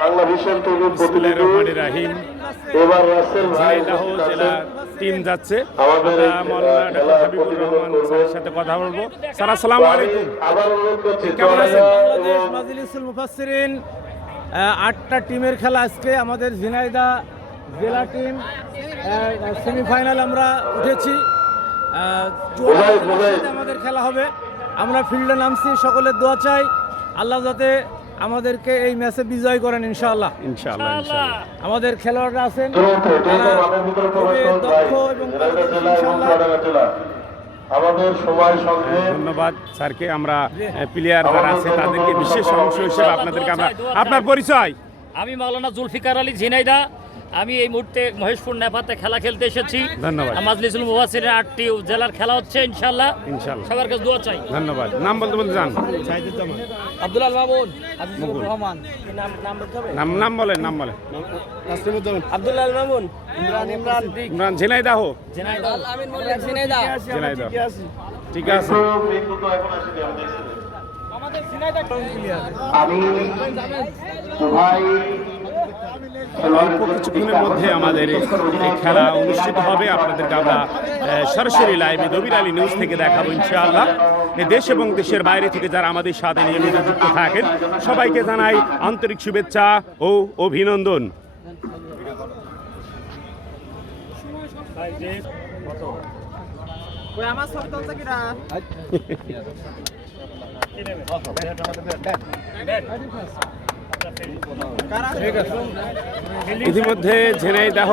Bangla vision প্রতিনিধি রাহিম। এবার রাসেল ভাই জেলা টিম যাচ্ছে। আমাদের মৌলানা হাবিবুর রহমান স্যারের সাথে কথা বলব। স্যার আসসালামু আলাইকুম। আবার অনুরোধ করছি কেমন আছেন? বাংলাদেশ মাজলিসুল মুফাসসিরিন আটটা টিমের খেলা আজকে। আমাদের ঝিনাইদা জেলা টিম সেমিফাইনাল আমরা উঠেছি। আমাদের খেলা হবে। আমরা ফিল্ডে নামছি সকলের দোয়া চাই। আল্লাহ যাতে আমাদেরকে এই ম্যাচে বিজয় করেন ইনশাআল্লাহ। ইনশাআল্লাহ আমাদের খেলোয়াড়রা আছেন। দক্ষ এবং। আমাদের সময় সঙ্গে ধন্যবাদ স্যারকে। আমরা প্লেয়ার যারা আছে তাদেরকে বিশেষ অংশ হিসেবে আপনাদেরকে আমরা আপনার পরিচয়? আমি মাওলানা জুলফিকার আলী ঝিনাইদা আমি এই মুহূর্তে মহেশপুর নেপাতে খেলা খেলতে এসেছি। ধন্যবাদ। মাজলিসুল মুবাসিরের আটটি জেলার খেলা হচ্ছে ইনশাল্লাহ ইনশাআল্লাহ। সবার কাছে দোয়া চাই। ধন্যবাদ। নাম বলতে বলতে যান। আব্দুল আল মামুন আজিজুর রহমান। নাম নাম বলতে হবে নাম নাম বলেন নাম বলেন। আব্দুল আল মামুন ইমরান ইমরান। ইমরান ঝিনাইদাহ। ঝিনাইদহ। আমিন মোল্লা ঝিনাইদা ঝিনাইদহ। ঠিক আছে। আমাদের ঝিনাইদা প্লেয়ার আমি ভাই অল্প কিছুক্ষণের মধ্যে আমাদের এই খেলা অনুষ্ঠিত হবে। আপনাদেরকে আমরা সরাসরি লাইভে দবির আলী নিউজ থেকে দেখাবো ইনশাআল্লাহ। দেশ এবং দেশের বাইরে থেকে যারা আমাদের সাথে নিয়মিত যুক্ত থাকেন সবাইকে জানাই আন্তরিক শুভেচ্ছা ও অভিনন্দন। আমার ছবি তুলছে কিরা ইতিমধ্যে ঝেনাইদাহ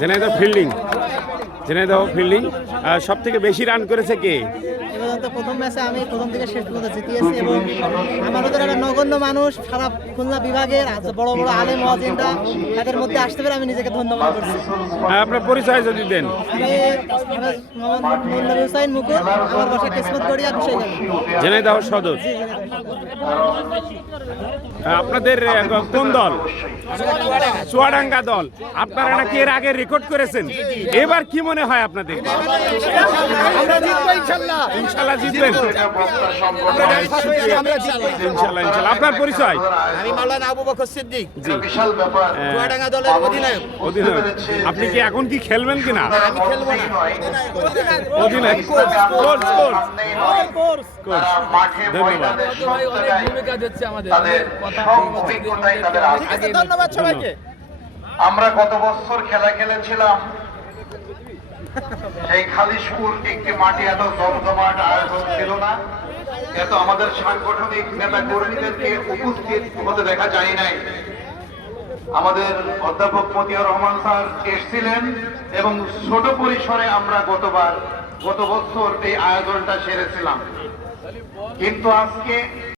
ঝেনাইদাহ ফিল্ডিং ঝেনাইদাহ ফিল্ডিং সব থেকে বেশি রান করেছে কে? এবার তো প্রথম ম্যাচে আমি প্রথম থেকে শেষ পর্যন্ত জিতিয়েছি এবং আমার মতো একটা নগণ্য মানুষ সারা খুলনা বিভাগের বড় বড় আলেম তাদের মধ্যে আসতে পেরে আমি নিজেকে ধন্য করছি। আপনার পরিচয় যদি দেন। আমি আমার মোহাম্মদ মোল্লা হুসাইন মুকুল আমার বাসা কিসমত গড়িয়া বিষয় ঝেনাইদাহ সদর। আপনাদের কোন দল? চুয়াডাঙ্গা দল। আপনারা নাকি এর আগে রেকর্ড করেছেন? এবার কি মনে হয় আপনাদের? ইনশাল্লাহ। জিতবেন। ইনশাল্লাহ ইনশাল্লাহ। আপনার পরিচয়? আমি মাওলানা আবু বকর সিদ্দিক জি। চুয়াডাঙ্গা দলের অধিনায়ক। অধিনায়ক। আপনি কি এখন কি খেলবেন কিনা আমি খেলব না। অধিনায়ক। ধন্যবাদ। ময়দানে সব জায়গায় তাদের সব অভিজ্ঞতাই তাদের আছে ধন্যবাদ সবাইকে। আমরা গত বছর খেলা খেলেছিলাম। সেই খালিশপুর একটি মাটি এত জমজমাট আয়োজন ছিল না। এত আমাদের সাংগঠনিক নেতা কর্মীদেরকে উপস্থিত হতে দেখা যায় নাই। আমাদের অধ্যাপক মতিয়ার রহমান স্যার এসেছিলেন এবং ছোট পরিসরে আমরা গতবার গত বছর এই আয়োজনটা সেরেছিলাম। কিন্তু আজকে